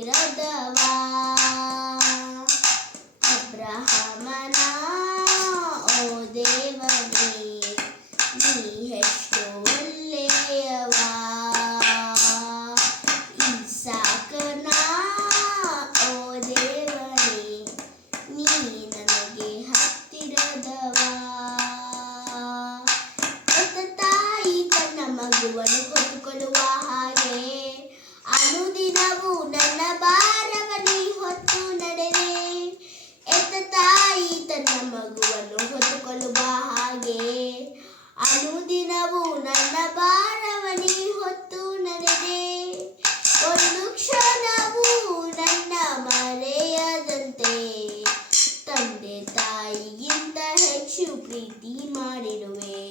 ಹತ್ತಿರದವ ಅಬ್ರಹಾಮನ ಓ ದೇವನೇ ನೀ ಎಷ್ಟು ಒಳ್ಳೆಯವ ಇಸಾಕನ ಓ ದೇವನೇ ನೀ ನನಗೆ ಹತ್ತಿರದವ ತಾಯಿ ತನ್ನ ಮಗುವನ್ನು ಹೊತ್ತುಕೊಳ್ಳುವ ಹಾಗೆ ಅನುದಿನವೂ ನನ್ನ ಭಾರವನಿ ಹೊತ್ತು ನಡೆದೆ ತಾಯಿ ತನ್ನ ಮಗುವನ್ನು ಹೊತ್ತುಕೊಳ್ಳುವ ಹಾಗೆ ಅನುದಿನವೂ ನನ್ನ ಭಾರವನಿ ಹೊತ್ತು ನಡೆದೆ ಒಂದು ಕ್ಷಣವೂ ನನ್ನ ಮರೆಯದಂತೆ ತಂದೆ ತಾಯಿಗಿಂತ ಹೆಚ್ಚು ಪ್ರೀತಿ ಮಾಡಿರುವೆ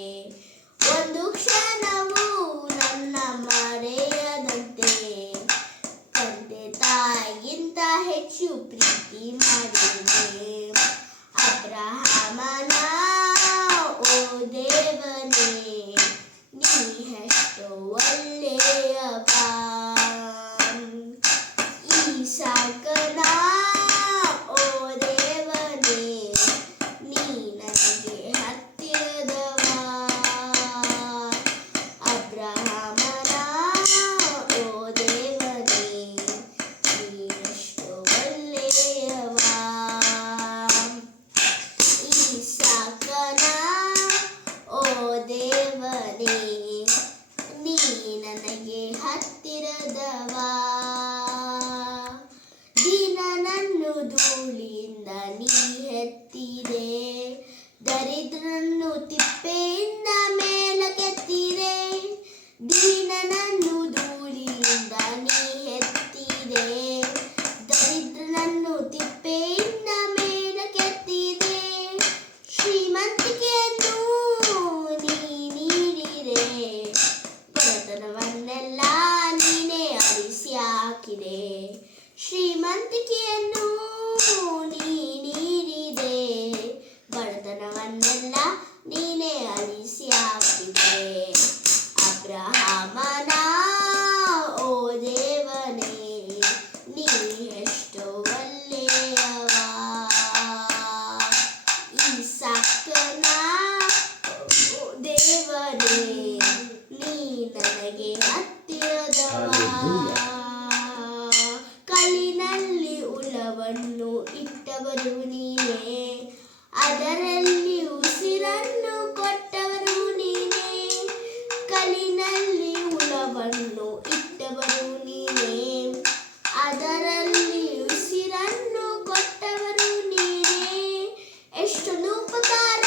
ಒಂದು ಕ್ಷಣವೂ ನನ್ನ ಮರೆಯದಂತೆ ತಂದೆ ತಾಯಿಗಿಂತ ಹೆಚ್ಚು ಪ್ರೀತಿ ಮಾಡಿರುವೆ ಅಬ್ರಹಾಮನ ಓ ದೇವನೇ ನೀ ಎಷ್ಟು ಒಳ್ಳೆಯವ ಇಸಾಕನ ಓ ದೇವನೇ ನೀ ನನಗೆ ಹತ್ತಿರದವ ಅಬ್ರಹಾಮನ ಓ ದೇವನೇ ನೀ ಎಷ್ಟು ಒಳ್ಳೆಯವ ಇಸಾಕನ ಓ ದೇವನೇ ನೀ ನನಗೆ ಹತ್ತಿರದವ ದೀನನನ್ನು ಧೂಳಿಯಿಂದ ನೀ ಎತ್ತಿದೆ ದರಿದ್ರನ್ನು ತಿಪ್ಪೆಯಿಂದ ಮೇಲಕ್ಕೆತ್ತಿದೆ ದೀನನನ್ನು ಧೂಳಿಯಿಂದ ನೀ ಎತ್ತಿದೆ ದರಿದ್ರನನ್ನು ತಿಪ್ಪೆಯಿಂದ ಮೇಲಕ್ಕೆತ್ತಿದೆ ಶ್ರೀಮಂತಿಕೆಯನ್ನು ನೀ ನೀಡಿದೆ ಬಡತನವನ್ನೆಲ್ಲ ನೀನೇ ಅಳಿಸಿ ಹಾಕಿದೆ ಶ್ರೀಮಂತಿಕೆಯನ್ನು ನೀ ನೀಡಿದೆ ಬಡತನವನ್ನೆಲ್ಲ ನೀನೇ ಅಳಿಸಿ ಹಾಕಿದೆ ಅಬ್ರಹಾಮನ ಓ ದೇವನೇ ನೀ ಎಷ್ಟು ಒಳ್ಳೆಯವ ಇಸಾಕನ ಓ ದೇವನೇ ನೀ ನನಗೆ ಹತ್ತಿರದವ ಕಲ್ಲಿನಲ್ಲಿ ಉಳವನ್ನು ಇಟ್ಟವರು ನೀನೇ ಅದರಲ್ಲಿ ಉಸಿರನ್ನು ಕೊಟ್ಟವರು ನೀನೇ ಕಲ್ಲಿನಲ್ಲಿ ಉಳವನ್ನು ಇಟ್ಟವರು ನೀನೇ ಅದರಲ್ಲಿ ಉಸಿರನ್ನು ಕೊಟ್ಟವರು ನೀನೇ ಎಷ್ಟೊಂದು ಉಪಕಾರ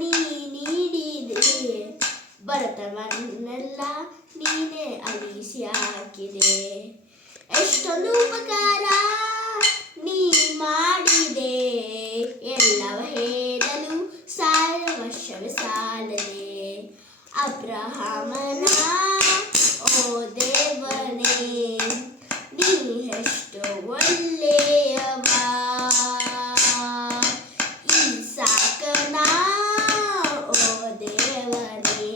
ನೀ ನೀಡಿದೆ ಬಡತನವನ್ನೆಲ್ಲ ನೀನೇ ಅಳಿಸಿ ಹಾಕಿದೆ ಎಷ್ಟೊಂದು ಉಪಕಾರ ನೀ ಮಾಡಿದೆ ಎಲ್ಲವ ಹೇಳಲು 1000 ವರ್ಷವೇ ಸಾಲದೆ ಅಬ್ರಹಾಮನ ಓ ದೇವನೇ ನೀ ಎಷ್ಟು ಒಳ್ಳೆಯವ ಇಸಾಕನ ಓ ದೇವನೇ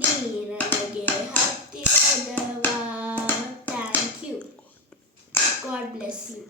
ನೀ ನನಗೆ ಹತ್ತಿರದವ thank you God bless you.